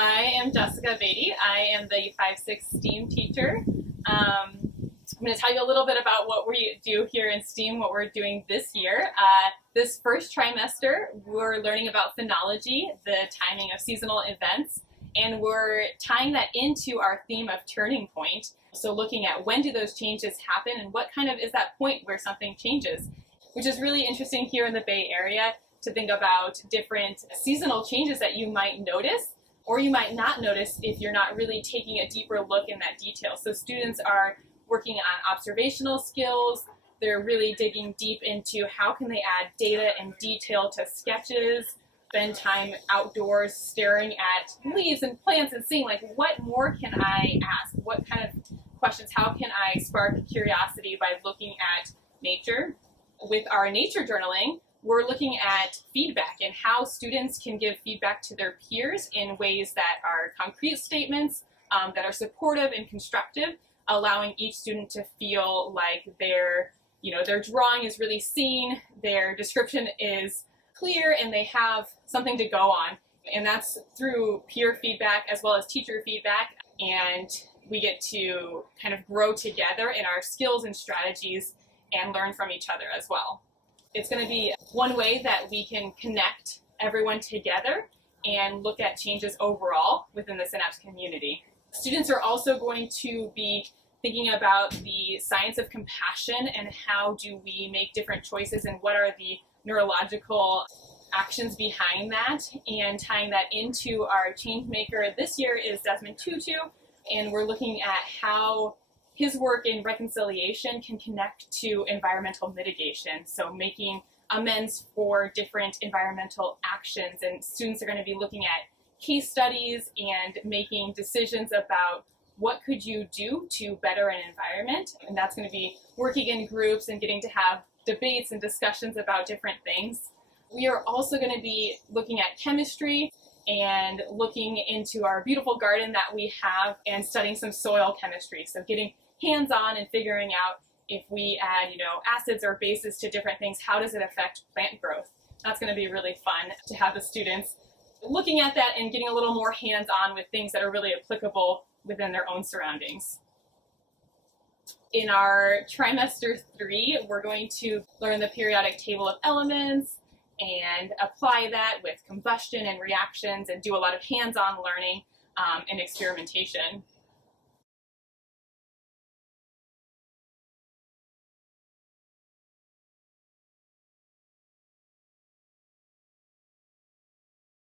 I am Jessica Beatty. I am the 5-6 STEAM teacher. I'm going to tell you a little bit about what we do here in STEAM, what we're doing this year. This first trimester, we're learning about phenology, the timing of seasonal events, and we're tying that into our theme of turning point. So looking at when do those changes happen and what kind of is that point where something changes, which is really interesting here in the Bay Area to think about different seasonal changes that you might notice or you might not notice if you're not really taking a deeper look in that detail. So students are working on observational skills. They're really digging deep into how can they add data and detail to sketches, spend time outdoors staring at leaves and plants and seeing like what more can I ask? What kind of questions, how can I spark curiosity by looking at nature? With our nature journaling, we're looking at feedback and how students can give feedback to their peers in ways that are concrete statements, that are supportive and constructive, allowing each student to feel like their drawing is really seen, their description is clear, and they have something to go on. And that's through peer feedback as well as teacher feedback. And we get to kind of grow together in our skills and strategies and learn from each other as well. It's going to be one way that we can connect everyone together and look at changes overall within the Synapse community. Students are also going to be thinking about the science of compassion and how do we make different choices and what are the neurological actions behind that, and tying that into our change maker this year is Desmond Tutu, and we're looking at how his work in reconciliation can connect to environmental mitigation, so making amends for different environmental actions. And students are going to be looking at case studies and making decisions about what could you do to better an environment. And that's going to be working in groups and getting to have debates and discussions about different things. We are also going to be looking at chemistry and looking into our beautiful garden that we have and studying some soil chemistry. So getting hands-on and figuring out if we add, acids or bases to different things, how does it affect plant growth? That's going to be really fun to have the students looking at that and getting a little more hands-on with things that are really applicable within their own surroundings. In our trimester 3, we're going to learn the periodic table of elements and apply that with combustion and reactions and do a lot of hands-on learning and experimentation.